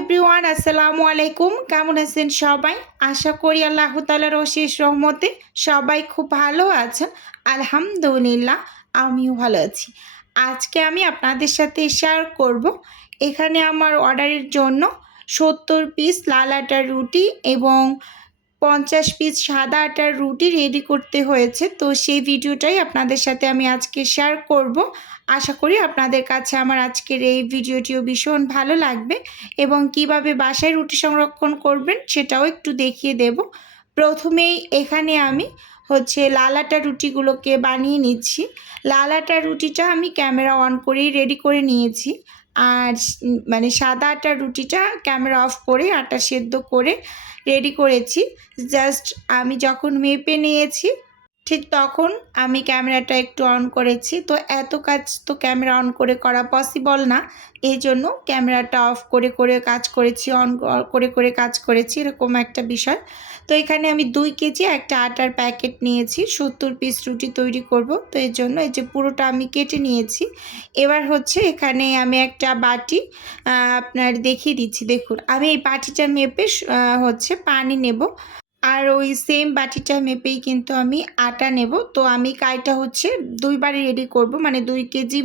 Everyone, আসসালামু আলাইকুম। কেমন আছেন সবাই? আশা করি আল্লাহ তাআলার অশেষ রহমতে সবাই খুব ভালো আছেন। আলহামদুলিল্লাহ, আমিও ভালো আছি। আজকে আমি আপনাদের সাথে শেয়ার করব, এখানে আমার অর্ডারের জন্য ৭০ পিস লাল আটার রুটি এবং ৫০ পিস সাদা আটার রুটি রেডি করতে হয়েছে। তো সেই ভিডিওটাই আপনাদের সাথে আমি আজকে শেয়ার করব। আশা করি আপনাদের কাছে আমার আজকের এই ভিডিওটিও ভীষণ ভালো লাগবে এবং কিভাবে বাসায় রুটি সংরক্ষণ করবেন সেটাও একটু দেখিয়ে দেব। প্রথমেই এখানে আমি লাল আটার রুটিগুলোকে বানিয়ে নিচ্ছি। লাল আটার রুটিটা আমি ক্যামেরা অন করেই রেডি করে নিয়েছি। আর সাদা আটার রুটিটা ক্যামেরা অফ করে আটা সেদ্ধ করে রেডি করেছি। জাস্ট আমি যখন মেপে নিয়েছি ঠিক তখন আমি ক্যামেরাটা একটু অন করেছি। তো এত কাজ তো ক্যামেরা অন করে করা পসিবল না, এই জন্য ক্যামেরাটা অফ করে করে কাজ করেছি, অন করে করে কাজ করেছি, এরকম একটা বিষয়। তো এখানে আমি 2 কেজি একটা আটার প্যাকেট নিয়েছি, ৭০ পিস রুটি তৈরি করব। তো এর জন্য এই যে পুরোটা আমি কেটে নিয়েছি। এবার এখানে আমি একটা বাটি আপনার দেখিয়ে দিচ্ছি। দেখুন, আমি এই বাটিটা মেপে পানি নেব, আর ওই সেম বাটিটা মেপেই কিন্তু আমি আটা নেব। তো আমি কাইটা 2 বারে রেডি করব, মানে 2 কেজি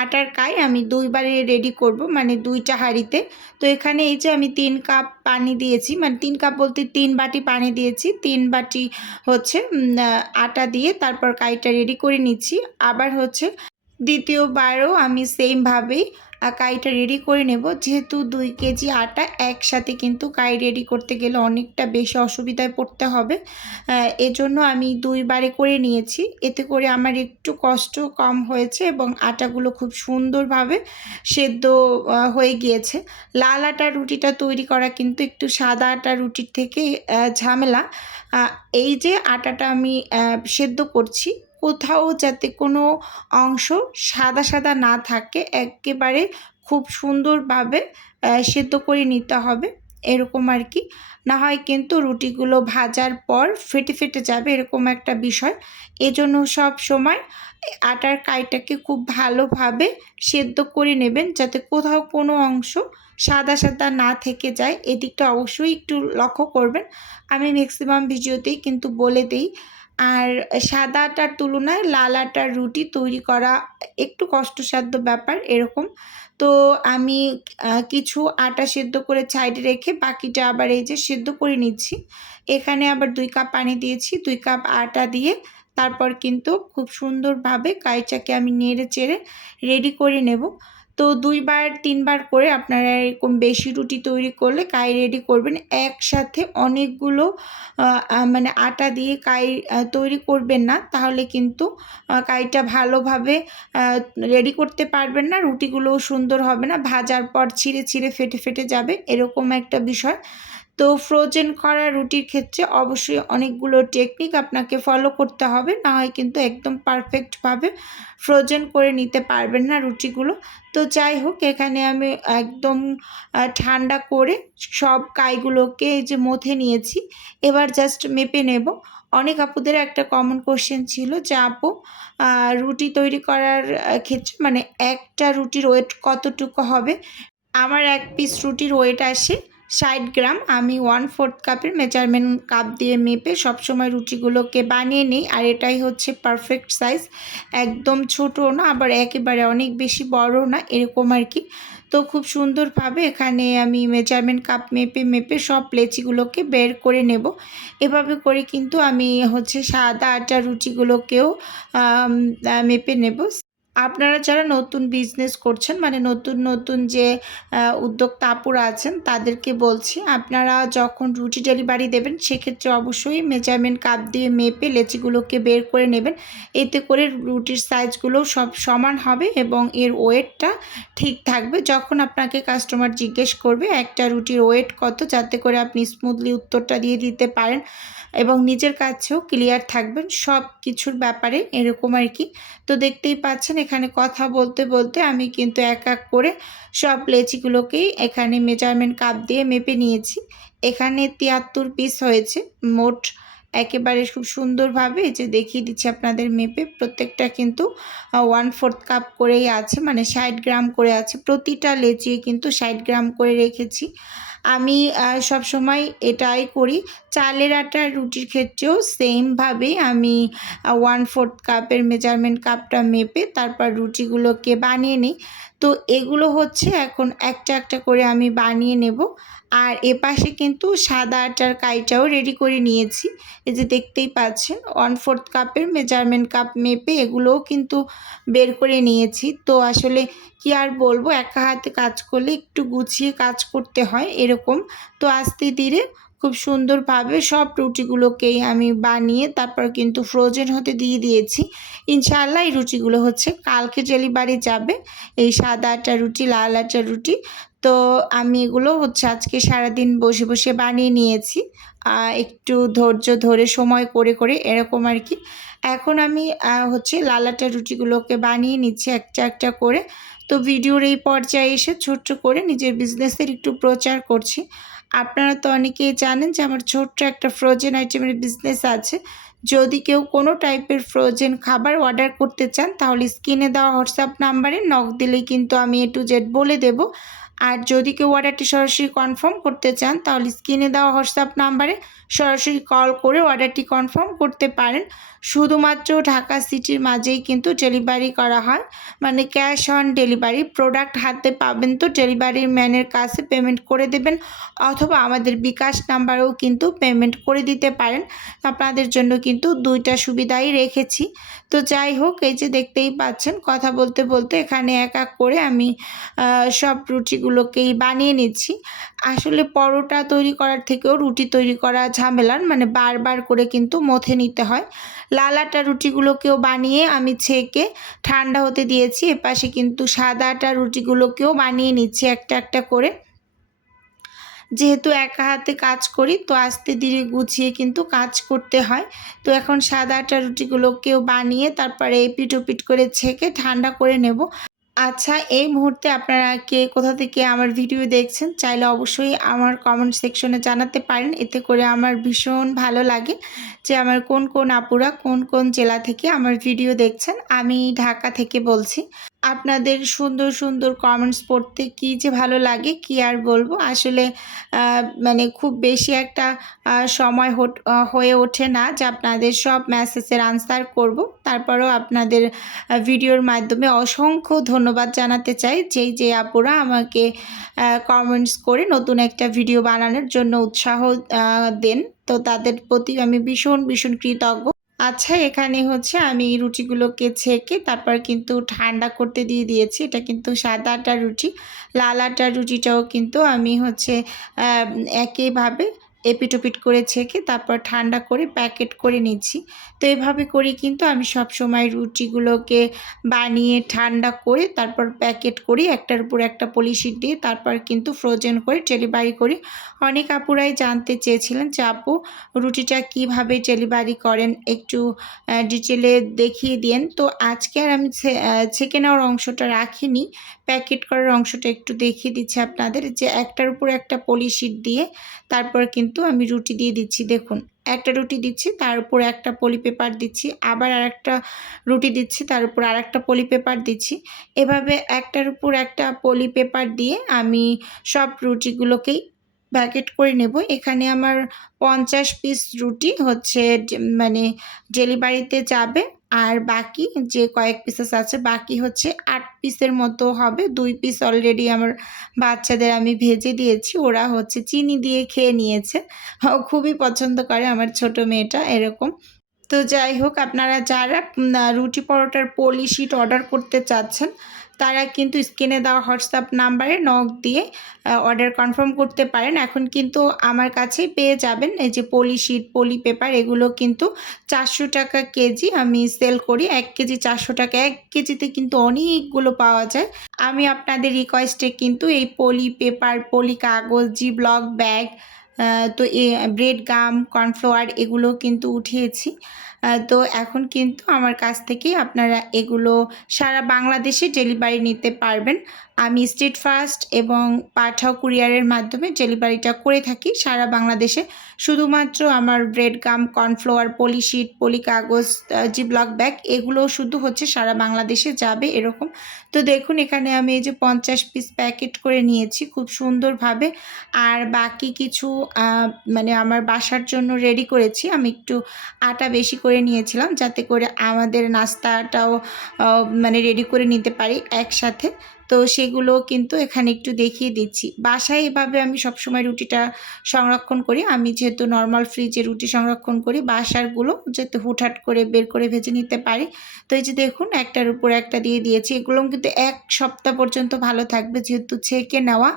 আটার কাই আমি 2 বারে রেডি করব, মানে 2টা হাঁড়িতে। তো এখানে এই যে আমি 3 কাপ পানি দিয়েছি, মানে 3 কাপ বলতে 3 বাটি পানি দিয়েছি। 3 বাটি আটা দিয়ে তারপর কাইটা রেডি করে নিচ্ছি। আবার দ্বিতীয়বারও আমি সেমভাবেই কাইটা রেডি করে নেব। যেহেতু 2 কেজি আটা একসাথে কিন্তু কাই রেডি করতে গেলে অনেকটা বেশি অসুবিধায় পড়তে হবে, এজন্য আমি 2 বারে করে নিয়েছি। এতে করে আমার একটু কষ্ট কম হয়েছে এবং আটাগুলো খুব সুন্দরভাবে সেদ্ধ হয়ে গিয়েছে। লাল আটার রুটিটা তৈরি করা কিন্তু একটু সাদা আটার রুটির থেকে ঝামেলা। এই যে আটাটা আমি সেদ্ধ করছি, কোথাও যাতে কোনো অংশ সাদা সাদা না থাকে, একেবারে খুব সুন্দরভাবে সেদ্ধ করে নিতে হবে, এরকম আর কি। না হয় কিন্তু রুটিগুলো ভাজার পর ফেটে ফেটে যাবে, এরকম একটা বিষয়। এজন্য সব সময় আটার কাইটাকে খুব ভালোভাবে সেদ্ধ করে নেবেন, যাতে কোথাও কোনো অংশ সাদা সাদা না থেকে যায়। এদিকটা অবশ্যই একটু লক্ষ্য করবেন। আমি ম্যাক্সিমাম ভিডিওতেই কিন্তু বলে দিই। আর সাদা আটার তুলনায় লাল আটার রুটি তৈরি করা একটু কষ্টসাধ্য ব্যাপার, এরকম। তো আমি কিছু আটা সেদ্ধ করে সাইডে রেখে বাকিটা আবার এই যে সেদ্ধ করে নিচ্ছি। এখানে আবার 2 কাপ পানি দিয়েছি, 2 কাপ আটা দিয়ে তারপর কিন্তু খুব সুন্দরভাবে কাইটাকে আমি নেড়ে চেড়ে রেডি করে নেব। তো 2 বার 3 বার করে আপনারা এরকম বেশি রুটি তৈরি করলে কাই রেডি করবেন। একসাথে অনেকগুলো আটা দিয়ে কাই তৈরি করবেন না, তাহলে কিন্তু কাইটা ভালোভাবে রেডি করতে পারবেন না, রুটিগুলোও সুন্দর হবে না, ভাজার পর ছিঁড়ে ছিঁড়ে ফেটে ফেটে যাবে, এরকম একটা বিষয়। তো ফ্রোজেন করা রুটির ক্ষেত্রে অবশ্যই অনেকগুলো টেকনিক আপনাকে ফলো করতে হবে, না হয় কিন্তু একদম পারফেক্টভাবে ফ্রোজেন করে নিতে পারবেন না রুটিগুলো। তো যাই হোক, এখানে আমি একদম ঠান্ডা করে সব কাইগুলোকে এই যে মথে নিয়েছি। এবার জাস্ট মেপে নেব। অনেক আপুদের একটা কমন কোশ্চেন ছিল যে আপু, রুটি তৈরি করার ক্ষেত্রে একটা রুটির ওয়েট কতটুকু হবে? আমার 1 পিস রুটির ওয়েট আসে 60 গ্রাম। আমি 1/4 কাপের মেজারমেন্ট কাপ দিয়ে মেপে সবসময় রুটিগুলোকে বানিয়ে নিই, আর এটাই পারফেক্ট সাইজ। একদম ছোটও না, আবার একেবারে অনেক বেশি বড়ও না, এরকম আর কি। তো খুব সুন্দরভাবে এখানে আমি মেজারমেন্ট কাপ মেপে মেপে সব লেচিগুলোকে বের করে নেব। এভাবে করে কিন্তু আমি সাদা আটার রুটিগুলোকেও মেপে নেব। আপনারা যারা নতুন বিজনেস করছেন, নতুন নতুন যে উদ্যোক্তা আপুরা আছেন, তাদেরকে বলছি, আপনারা যখন রুটি ডেলিভারি দেবেন সেক্ষেত্রে অবশ্যই মেজারমেন্ট কাপ দিয়ে মেপে লেচিগুলোকে বের করে নেবেন। এতে করে রুটির সাইজগুলো সব সমান হবে এবং এর ওয়েটটা ঠিক থাকবে। যখন আপনাকে কাস্টমার জিজ্ঞেস করবে একটা রুটির ওয়েট কত, যাতে করে আপনি স্মুথলি উত্তরটা দিয়ে দিতে পারেন এবং নিজের কাছেও ক্লিয়ার থাকবেন সব কিছুর ব্যাপারে, এরকম আর কি। তো দেখতেই পাচ্ছেন, এখানে কথা বলতে বলতে আমি কিন্তু এক এক করে সব লেচিগুলোকেই এখানে মেজারমেন্ট কাপ দিয়ে মেপে নিয়েছি। এখানে 73 পিস হয়েছে মোট। একেবারে খুব সুন্দরভাবে এই যে দেখিয়ে দিচ্ছি আপনাদের মেপে। প্রত্যেকটা কিন্তু 1/4 কাপ করেই আছে, মানে 60 গ্রাম করে আছে। প্রতিটা লেচিয়ে কিন্তু 60 গ্রাম করে রেখেছি। আমি সবসময় এটাই করি। চালের আটার রুটির ক্ষেত্রেও সেমভাবে আমি 1/4 কাপের মেজারমেন্ট কাপটা মেপে তারপর রুটিগুলোকে বানিয়ে নিই। তো এগুলো হচ্ছে এখন একটা একটা করে আমি বানিয়ে নেব। আর এপাশে কিন্তু সাদা আটার কাইটাও রেডি করে নিয়েছি। এই যে দেখতেই পাচ্ছেন 1/4 কাপের মেজারমেন্ট কাপ মেপে এগুলোও কিন্তু বের করে নিয়েছি। তো আসলে কি আর বলবো, একা হাতে কাজ করলে একটু গুছিয়ে কাজ করতে হয় এরকম। তো আস্তে ধীরে খুব সুন্দরভাবে সব রুটিগুলোকেই আমি বানিয়ে তারপর কিন্তু ফ্রোজেন হতে দিয়ে দিয়েছি। ইনশাআল্লাহ এই রুটিগুলো হচ্ছে কালকে ডেলিভারি যাবে। এই সাদা আটার রুটি, লাল আটার রুটি। তো আমি এগুলো হচ্ছে আজকে সারাদিন বসে বসে বানিয়ে নিয়েছি, একটু ধৈর্য ধরে সময় করে করে এরকম আর কি। এখন আমি হচ্ছে লাল আটার রুটিগুলোকে বানিয়ে নিচ্ছি একটা একটা করে। তো ভিডিওর এই পর্যায়ে এসে ছোট্ট করে নিজের বিজনেসের একটু প্রচার করছি। আপনারা তো অনেকেই জানেন যে আমার ছোট্ট একটা ফ্রোজেন আইটেমের বিজনেস আছে। যদি কেউ কোনো টাইপের ফ্রোজেন খাবার অর্ডার করতে চান তাহলে স্ক্রিনে দেওয়া হোয়াটসঅ্যাপ নাম্বারে নক দিলেই কিন্তু আমি A to Z বলে দেব। আর যদি কেউ অর্ডারটি সরাসরি কনফার্ম করতে চান তাহলে স্ক্রিনে দেওয়া হোয়াটসঅ্যাপ নাম্বারে সরাসরি কল করে অর্ডারটি কনফার্ম করতে পারেন। শুধুমাত্র ঢাকা সিটির মাঝেই কিন্তু ডেলিভারি করা হয়, মানে ক্যাশ অন ডেলিভারি। প্রোডাক্ট হাতে পাবেন তো ডেলিভারি ম্যানের কাছে পেমেন্ট করে দেবেন, অথবা আমাদের বিকাশ নাম্বারেও কিন্তু পেমেন্ট করে দিতে পারেন। আপনাদের জন্য কিন্তু দুইটা সুবিধাই রেখেছি। তো যাই হোক, এই যে দেখতেই পাচ্ছেন কথা বলতে বলতে এখানে এক এক করে আমি সব রুটিগুলোকেই বানিয়ে নিচ্ছি। আসলে পরোটা তৈরি করার থেকেও রুটি তৈরি করা ঝামেলার, মানে বারবার করে কিন্তু মথে নিতে হয়। লাল আটা রুটিগুলোকেও বানিয়ে আমি ছেঁকে ঠান্ডা হতে দিয়েছি। এপাশে কিন্তু সাদা আটা রুটিগুলোকেও বানিয়ে নিচ্ছি একটা একটা করে। যেহেতু একা হাতে কাজ করি তো আস্তে ধীরে গুছিয়ে কিন্তু কাজ করতে হয়। তো এখন সাদা আটা রুটিগুলোকেও বানিয়ে তারপরে এপিট ওপিট করে ছেঁকে ঠান্ডা করে নেব। আচ্ছা, এই মুহূর্তে আপনারা কে কোথা থেকে আমার ভিডিও দেখছেন চাইলে অবশ্যই আমার কমেন্ট সেকশনে জানাতে পারেন। এতে করে আমার ভীষণ ভালো লাগে যে আমার কোন কোন আপুরা কোন কোন জেলা থেকে আমার ভিডিও দেখছেন। আমি ঢাকা থেকে বলছি। আপনাদের সুন্দর সুন্দর কমেন্টস পড়তে কী যে ভালো লাগে কি আর বলবো। আসলে মানে খুব বেশি একটা সময় হয়ে ওঠে না যে আপনাদের সব মেসেজের আনসার করব। তারপরেও আপনাদের ভিডিওর মাধ্যমে অসংখ্য ধন্যবাদ জানাতে চাই যে আপুরা আমাকে কমেন্টস করে নতুন একটা ভিডিও বানানোর জন্য উৎসাহ দেন। তো তাদের প্রতি আমি ভীষণ ভীষণ কৃতজ্ঞ। আচ্ছা, এখানে হচ্ছে আমি রুটিগুলোকে ছেঁকে তারপর কিন্তু ঠান্ডা করতে দিয়ে দিয়েছি। এটা কিন্তু সাদা আটার রুটি। লাল আটার রুটিটাও কিন্তু আমি হচ্ছে একইভাবে এপিট ওপিট করে ছেঁকে তারপর ঠান্ডা করে প্যাকেট করে নিচ্ছি। তো এভাবে করে কিন্তু আমি সবসময় রুটিগুলোকে বানিয়ে ঠান্ডা করে তারপর প্যাকেট করি, একটার উপর একটা পলিশিট দিয়ে তারপর কিন্তু ফ্রোজেন করে ডেলিভারি করি। অনেক আপুরাই জানতে চেয়েছিলেন যে আপু রুটিটা কিভাবে ডেলিভারি করেন, একটু ডিটেলে দেখিয়ে দিন। তো আজকে আর আমি ছেঁকে নেওয়ার অংশটা রাখিনি, প্যাকেট করার অংশটা একটু দেখিয়ে দিচ্ছি আপনাদের। যে একটার উপর একটা পলিশিট দিয়ে তারপর কিন্তু আমি রুটি দিয়ে দিচ্ছি। দেখুন, একটা রুটি দিচ্ছি তার উপর একটা পলি পেপার দিচ্ছি, আবার আরেকটা রুটি দিচ্ছি তার উপর আরেকটা পলি পেপার দিচ্ছি। এভাবে একটার উপর একটা পলি পেপার দিয়ে আমি সব রুটিগুলোকেই প্যাকেট করে নেব। এখানে আমার 50 পিস রুটি হচ্ছে মানে ডেলিভারিতে যাবে। আর বাকি যে কয়েক পিসেস আছে বাকি হচ্ছে 8 পিসের মতো হবে। 2 পিস অলরেডি আমার বাচ্চাদের আমি ভেজে দিয়েছি, ওরা হচ্ছে চিনি দিয়ে খেয়ে নিয়েছে। ও খুবই পছন্দ করে আমার ছোট মেয়েটা এরকম। তো যাই হোক, আপনারা যারা রুটি পরোটার পলিশিট অর্ডার করতে চাচ্ছেন তারা কিন্তু স্ক্রিনে দেওয়া হোয়াটসঅ্যাপ নাম্বারে নক দিয়ে অর্ডার কনফার্ম করতে পারেন। এখন কিন্তু আমার কাছেই পেয়ে যাবেন এই যে পলিশিট, পলি পেপার, এগুলো কিন্তু 400 টাকা কেজি আমি সেল করি। 1 কেজি 400 টাকা, 1 কেজিতে কিন্তু অনেকগুলো পাওয়া যায়। আমি আপনাদের রিকোয়েস্টে কিন্তু এই পলি পেপার, পলি কাগজ, জি ব্লক ব্যাগ, তো ব্রেড গাম, কর্নফ্লাওয়ার এগুলো কিন্তু উঠিয়েছি। তো এখন কিন্তু আমার কাছ থেকেই আপনারা এগুলো সারা বাংলাদেশে ডেলিভারি নিতে পারবেন। আমি স্ট্রিট ফাস্ট এবং পাঠাও কুরিয়ারের মাধ্যমে ডেলিভারিটা করে থাকি সারা বাংলাদেশে। শুধুমাত্র আমার ব্রেড গাম, কর্নফ্লাওয়ার, পলিশিট, পলি কাগজ, জিপলক ব্যাগ এগুলো শুধু হচ্ছে সারা বাংলাদেশে যাবে এরকম। তো দেখুন এখানে আমি এই যে 50 পিস প্যাকেট করে নিয়েছি খুব সুন্দরভাবে। আর বাকি কিছু মানে আমার বাসার জন্য রেডি করেছি। আমি একটু আটা বেশি করে নিয়েছিলাম যাতে করে আমাদের নাস্তাটাও মানে রেডি করে নিতে পারি একসাথে। তো সেগুলো কিন্তু এখানে একটু দেখিয়ে দিচ্ছি। বাসায় এভাবে আমি সবসময় রুটিটা সংরক্ষণ করি। আমি যেহেতু নর্মাল ফ্রিজে রুটি সংরক্ষণ করি, বাসারগুলো যাতে হুটহাট করে বের করে ভেজে নিতে পারি। তো এই যে দেখুন একটার উপর একটা দিয়ে দিয়েছি। এগুলো কিন্তু 1 সপ্তাহ পর্যন্ত ভালো থাকবে যেহেতু ছেঁকে নেওয়া।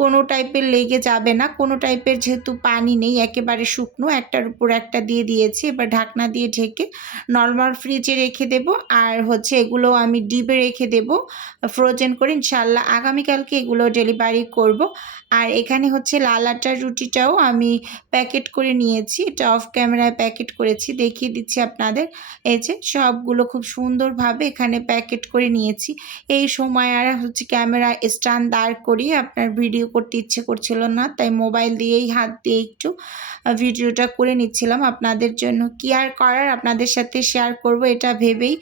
কোনো টাইপের লেগে যাবে না, কোনো টাইপের যেহেতু পানি নেই একেবারে শুকনো, একটার উপর একটা দিয়ে দিয়েছি। এবার ঢাকনা দিয়ে ঢেকে নর্মাল ফ্রিজে রেখে দেব। আর হচ্ছে এগুলো আমি ডিপে রেখে দেব ফ্রোজেন করে। ইনশাআল্লাহ আগামীকালকে এগুলো ডেলিভারি করব। আর এখানে হচ্ছে লাল আটার রুটিটাও আমি প্যাকেট করে নিয়েছি। এটা অফ ক্যামেরায় প্যাকেট করেছি, দেখিয়ে দিচ্ছি আপনাদের। এই যে সবগুলো খুব সুন্দরভাবে এখানে প্যাকেট করে নিয়েছি। এই সময় আর হচ্ছে ক্যামেরা স্ট্যান্ড দাঁড় করিয়ে আপনার ভিডিও করতে ইচ্ছে করছিল না, তাই মোবাইল দিয়েই হাত দিয়ে একটু ভিডিওটা করে নিচ্ছিলাম আপনাদের জন্য। কি আর করার, আপনাদের সাথে শেয়ার করব এটা ভেবেই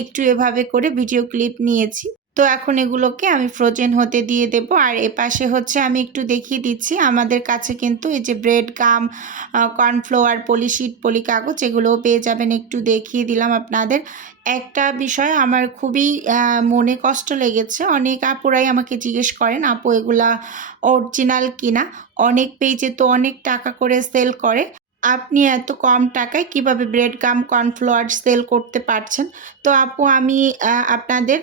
একটু এভাবে করে ভিডিও ক্লিপ নিয়েছি। তো এখন এগুলোকে আমি ফ্রোজেন হতে দিয়ে দেব। আর এপাশে হচ্ছে আমি একটু দেখিয়ে দিচ্ছি আমাদের কাছে কিন্তু এই যে ব্রেড গাম, কর্নফ্লাওয়ার, পলিশিট, পলি কাগজ এগুলোও পেয়ে যাবেন। একটু দেখিয়ে দিলাম আপনাদের। একটা বিষয় আমার খুবই মনে কষ্ট লেগেছে। অনেক আপুরাই আমাকে জিজ্ঞেস করেন, আপু এগুলা অরিজিনাল কিনা? অনেক পেজে তো অনেক টাকা করে সেল করে। আপনি এত কম টাকায় কিভাবে ব্রেড গাম, কর্নফ্লাওয়ার সেল করতে পারছেন? তো আপু আমি আপনাদের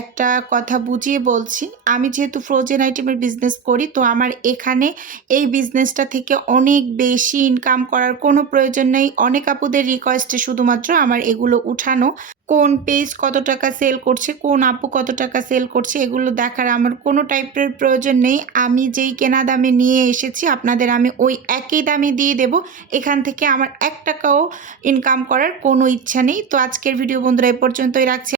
একটা কথা বুঝিয়ে বলছি। আমি যেহেতু ফ্রোজেন আইটেমের বিজনেস করি, তো আমার এখানে এই বিজনেসটা থেকে অনেক বেশি ইনকাম করার কোনো প্রয়োজন নেই। অনেক আপুদের রিকোয়েস্টে শুধুমাত্র আমার এগুলো উঠানো। কোন পেজ কত টাকা সেল করছে, কোন আপু কত টাকা সেল করছে এগুলো দেখার আমার কোনো টাইপের প্রয়োজন নেই। আমি যেই কেনা দামে নিয়ে এসেছি আপনাদের আমি ওই একই দামে দিয়ে দেব। এখান থেকে আমার 1 টাকাও ইনকাম করার কোনো ইচ্ছা নেই। তো আজকের ভিডিও বন্ধুরা এ পর্যন্তই রাখছি।